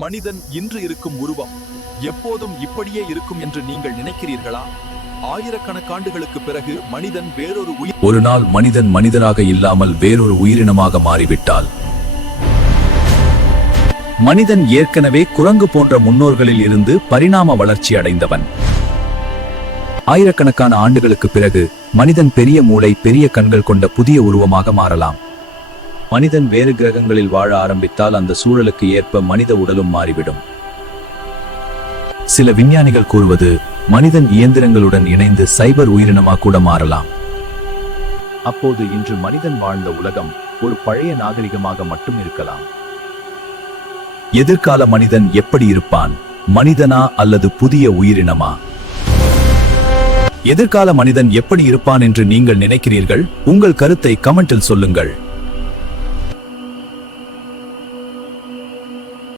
மனிதன் இன்று இருக்கும் உருவம் எப்போதும் இப்படியே இருக்கும் என்று நீங்கள் நினைக்கிறீர்களா? ஆயிரக்கணக்காண்டுகளுக்கு பிறகு மனிதன் வேறொரு உயிர் ஒரு நாள் மனிதன் மனிதனாக இல்லாமல் வேறொரு உயிரினமாக மாறிவிட்டால், மனிதன் ஏற்கனவே குரங்கு போன்ற முன்னோர்களில் இருந்து பரிணாம வளர்ச்சி அடைந்தவன். ஆயிரக்கணக்கான ஆண்டுகளுக்கு பிறகு மனிதன் பெரிய மூளை, பெரிய கண்கள் கொண்ட புதிய உருவமாக மாறலாம். மனிதன் வேறு கிரகங்களில் வாழ ஆரம்பித்தால் அந்த சூழலுக்கு ஏற்ப மனித உடலும் மாறிவிடும். சில விஞ்ஞானிகள் கூறுவது மனிதன் இயந்திரங்களுடன் இணைந்து சைபர் உயிரினமாக கூட மாறலாம். அப்போது இன்று மனிதன் வாழ்ந்த உலகம் ஒரு பழைய நாகரிகமாக மட்டும் இருக்கலாம். எதிர்கால மனிதன் எப்படி இருப்பான்? மனிதனா அல்லது புதிய உயிரினமா? எதிர்கால மனிதன் எப்படி இருப்பான் என்று நீங்கள் நினைக்கிறீர்கள்? உங்கள் கருத்தை கமெண்டில் சொல்லுங்கள்.